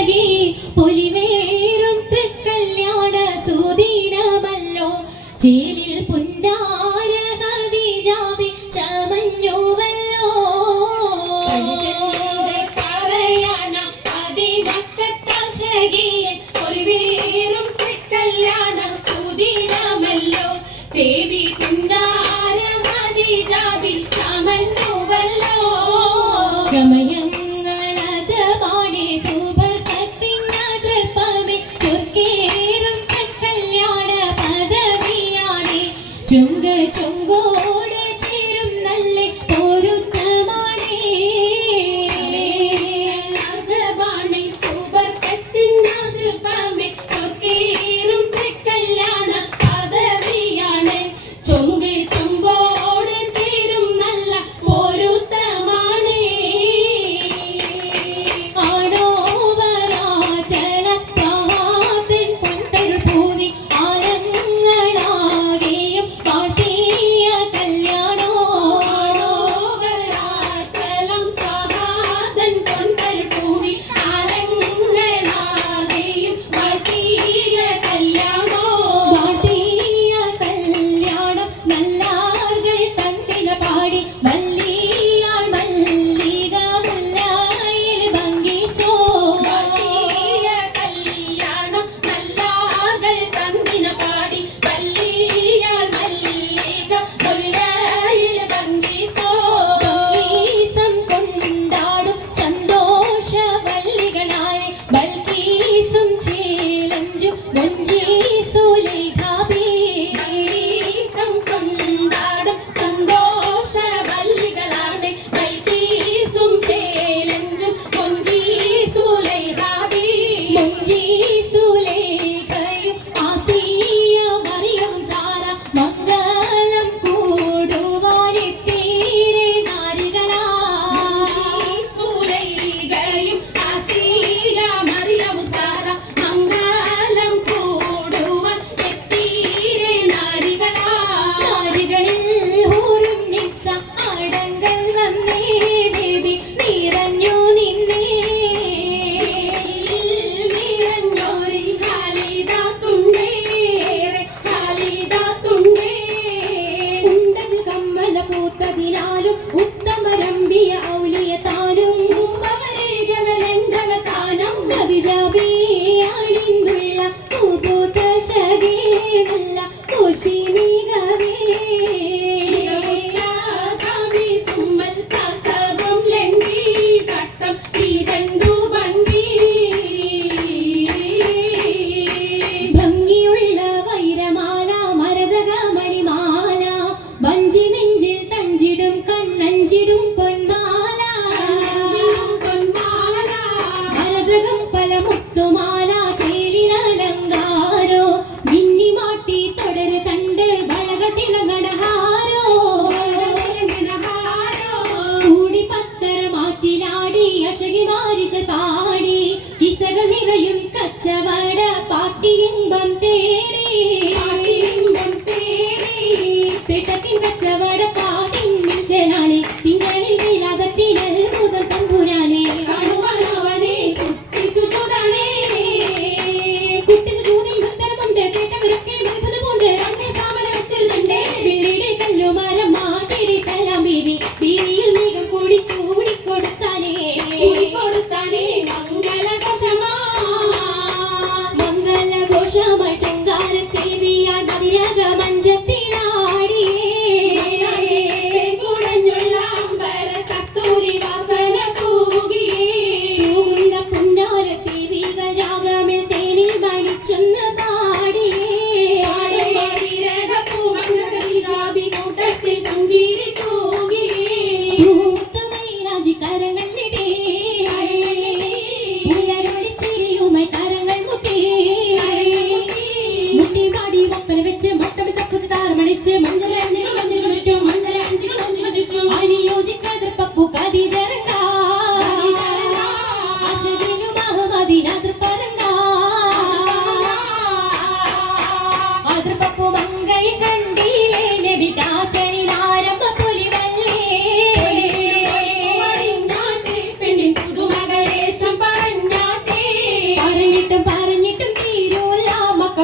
തശകി പൊലിവേറും തൃക്കല്യാണ സുദിനമല്ലോ ചേലിൽ പുന്നാര ഖദീജാബി ചമഞ്ഞുവല്ലോ പറയാന അതിമക്കത്തശകി പൊലിവേറും തൃക്കല്യാണ സുദിനമല്ലോ ദേവി പുന്നാര ഖദീജാബി ചമഞ്ഞുവല്ലോ ചമയങ്ങളജപാണി സുബർക്കത്തിന തൃപ്പമേ ചൊർക്കേറും തൃക്കല്യാണ പദവിയാണി ചുങ്ക ചുങ്കോട് ചേരും നല്ല പൊരുത്തമാണി അജപാണി സുബർക്കത്തിന തൃപ്പമേ ചൊർക്കേറും തൃക്കല്യാണ പദവിയാണ് ചുങ്ക ചുങ്കോട് ചേരും നല്ല പൊരുത്തമാണ്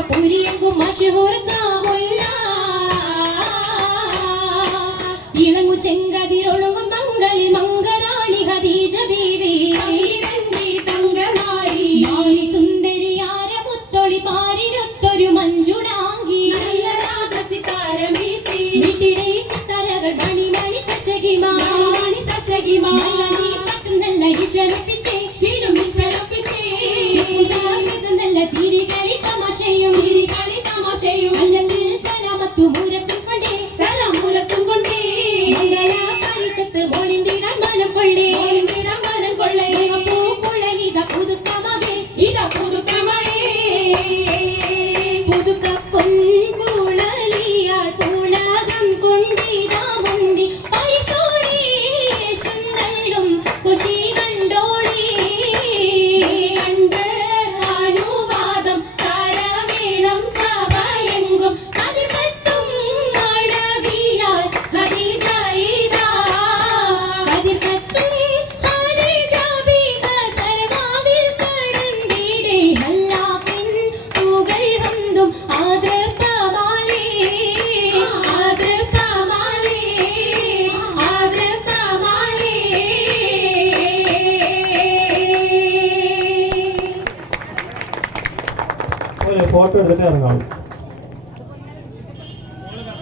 പുരിയെങ്കും മഷഹൂർ താമുല്ല ഇളങ്ങു ചെങ്കതിരൊളുങ്ങും മംഗളി മംഗറാണി ഖദീജ ബീവി തങ്കനാരി സുന്ദരിയാര മുത്തൊളി പാരിനൊത്തൊരു മഞ്ജുളാകി വീട്ടിലെ സിത്താരകൾ മണി മണി തശകിമാ പട്ടും നല്ല ഈശ്വരപ്പിച്ചേ നല്ല ചിരികളി തമാശയും അല്ലെങ്കിൽ സലാമത്തും മൂരത്തും കൊണ്ടേ പരിശത്ത് മോളിന്തിടാൻ മനം കൊള്ളേ പൂക്കുഴലിത പുതുക്ക പൊൻകുഴലിയാൾ പുളകം കൊണ്ടിതാ മുണ്ടി പരിശോടി സുന്ദരും കുശി കണ്ടോളി അനുവാദം താരവീണം സഭയെങ്കും അതിർത്തും മടവിയാൾ ഹരിജയിതാ കതിർത്തും ഹരിജബിക സർവാതിൽ കടന്തിടേ ഹല്ലാ പെൺ പൂകൾ ഹന്തും ആദ്രപമാലേ ഫോട്ടോ എടുത്തിട്ട് ഇറങ്ങാം.